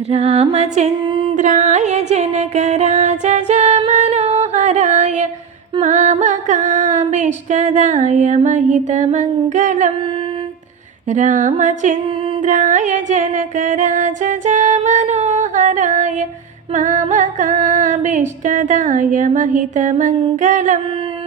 रामचन्द्राय जनकराजमनोहराय मामकाभीष्टदाय महितमङ्गलम्। रामचन्द्राय जनकराजमनोहराय मामकाभीष्टदाय महितमङ्गलम्।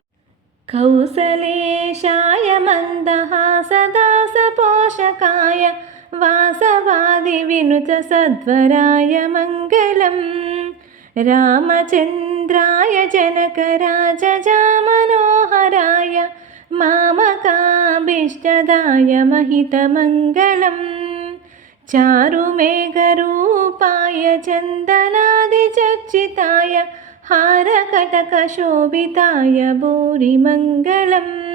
कौसलेशाय मन्दहासदासपोषकाय वासवादिविनुतसध्वराय मङ्गलम्। रामचन्द्राय जनकराजमनोहराय मामकाभीष्टदाय महितमङ्गलम्। चारुमेघरूपाय चन्दनादिचर्चिताय हारकटकशोभिताय भूरिमङ्गलम्।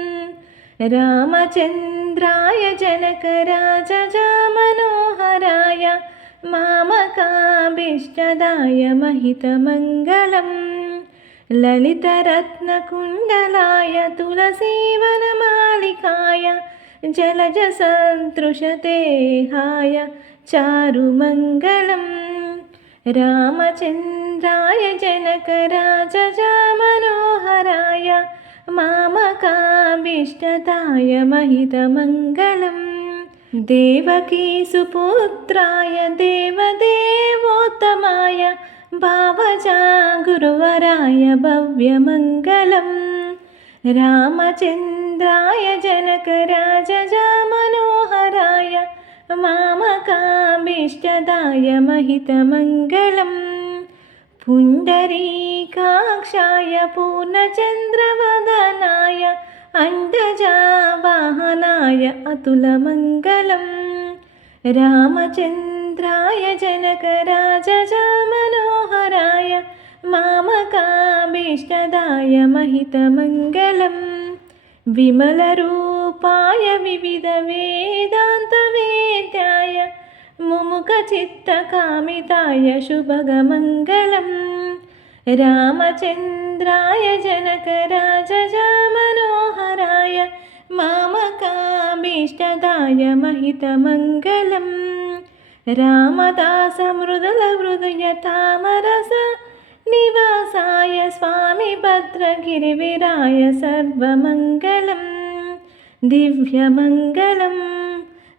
रामचन्द्राय जनकराजमनोहराय मामकाभीष्टदाय महितमङ्गलम्। ललितरत्नकुण्डलाय तुलसीवनमालिकाय जलजसदृशदेहाय चारुमङ्गलम्। रामचन्द्राय जनकराजमनोहराय मामकाभीष्टदाय महितमङ्गलम्। देवकीसुपुत्राय देवदेवोत्तमाय भावजागुरुवराय भव्यमङ्गलम्। रामचन्द्राय जनकराजमनोहराय मामकाभीष्टदाय महितमङ्गलम्। पुण्डरीकाक्षाय पूर्णचन्द्रवदनाय अण्डजावाहनाय अतुलमङ्गलम्। रामचन्द्राय जनकराजमनोहराय मामकाभीष्टदाय महितमङ्गलम्। विमलरूपाय विविधवेदान्तवेद्याय मुमुखचित्तकामिताय शुभगमङ्गलम्। रामचन्द्राय जनकराजमनोहराय मामकाभीष्टदाय महितमङ्गलम्। रामदासमृदुलहृदयतामरस निवासाय स्वामिभद्रगिरिवीराय सर्वमङ्गलम्। दिव्यमङ्गलम्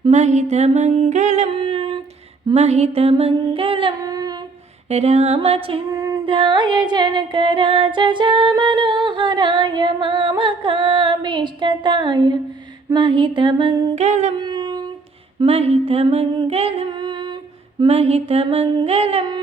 महितमङ्गलम् महितमङ्गलम्। रामचन्द्राय जनकराजमनोहराय मामकाभीष्टदाय महितमङ्गलम् महितमङ्गलम् महितमङ्गलम्।